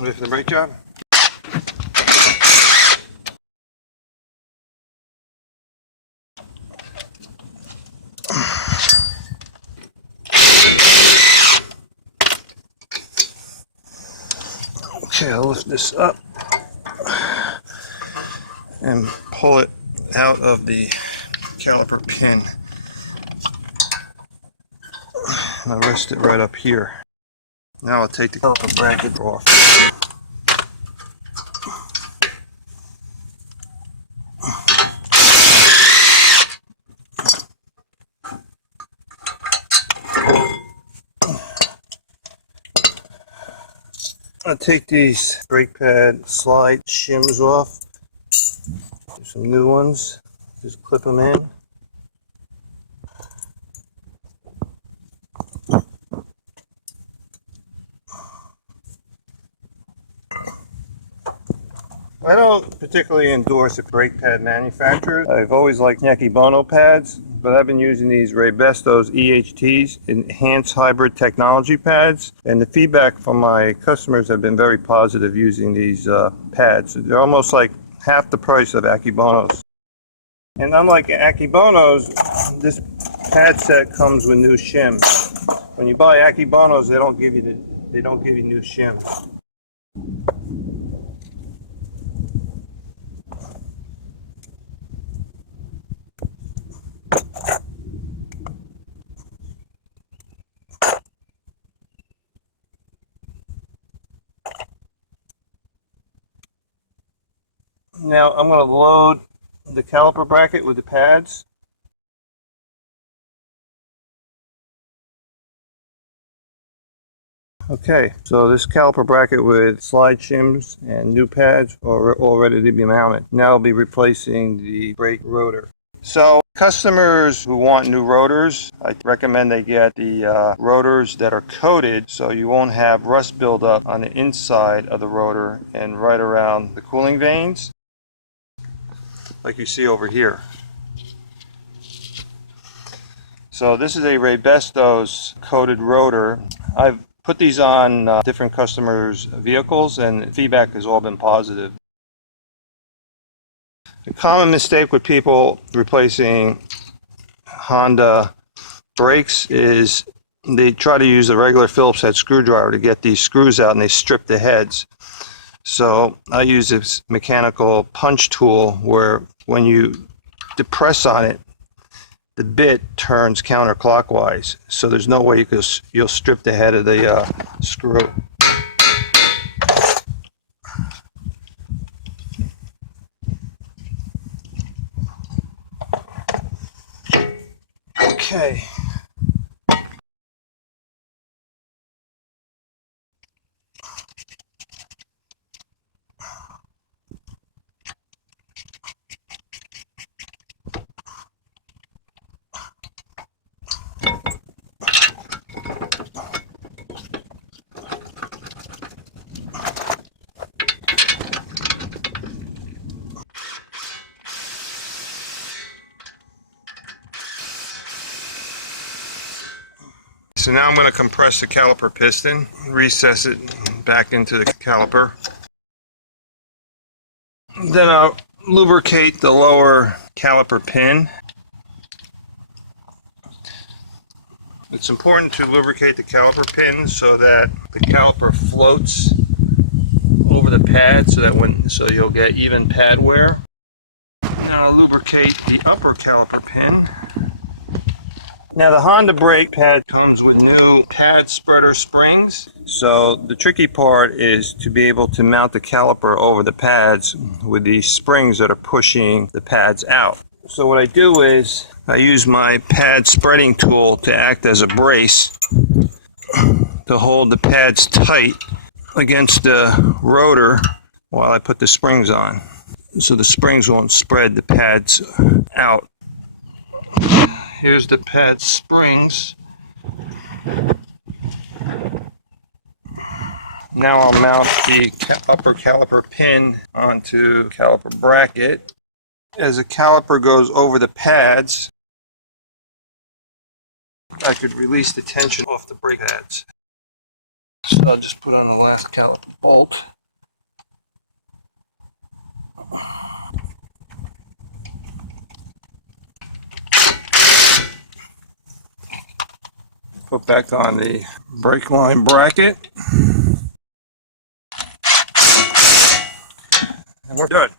Ready for the brake job? Okay, I'll lift this up and pull it out of the caliper pin. And I'll rest it right up here. Now I'll take the caliper bracket off. I'll take these brake pad slide shims off. There's some new ones. Just clip them in. I don't particularly endorse the brake pad manufacturers. I've always liked Akibono pads, but I've been using these Raybestos EHTs, enhanced hybrid technology pads, and the feedback from my customers have been very positive using these pads. They're almost like half the price of Akibonos. And unlike Akibonos, this pad set comes with new shims. When you buy Akibonos, they don't give you new shims. Now I'm going to load the caliper bracket with the pads. Okay, so this caliper bracket with slide shims and new pads are all ready to be mounted. Now I'll be replacing the brake rotor. So customers who want new rotors, I recommend they get the rotors that are coated so you won't have rust buildup on the inside of the rotor and right around the cooling vanes, like you see over here. So this is a Reybestos coated rotor. I've put these on different customers' vehicles and feedback has all been positive. A common mistake with people replacing Honda brakes is they try to use a regular Phillips head screwdriver to get these screws out and they strip the heads. So I use this mechanical punch tool where when you depress on it, the bit turns counterclockwise. So there's no way you'll strip the head of the screw. Okay. So now I'm going to compress the caliper piston, recess it back into the caliper. Then I'll lubricate the lower caliper pin. It's important to lubricate the caliper pin so that the caliper floats over the pad so you'll get even pad wear. Now I'll lubricate the upper caliper pin. Now the Honda brake pad comes with new pad spreader springs. So the tricky part is to be able to mount the caliper over the pads with these springs that are pushing the pads out. So what I do is I use my pad spreading tool to act as a brace to hold the pads tight against the rotor while I put the springs on. So the springs won't spread the pads out. Here's the pad springs. Now I'll mount the upper caliper pin onto caliper bracket. As the caliper goes over the pads, I could release the tension off the brake pads. So I'll just put on the last caliper bolt. Put back on the brake line bracket. And we're good.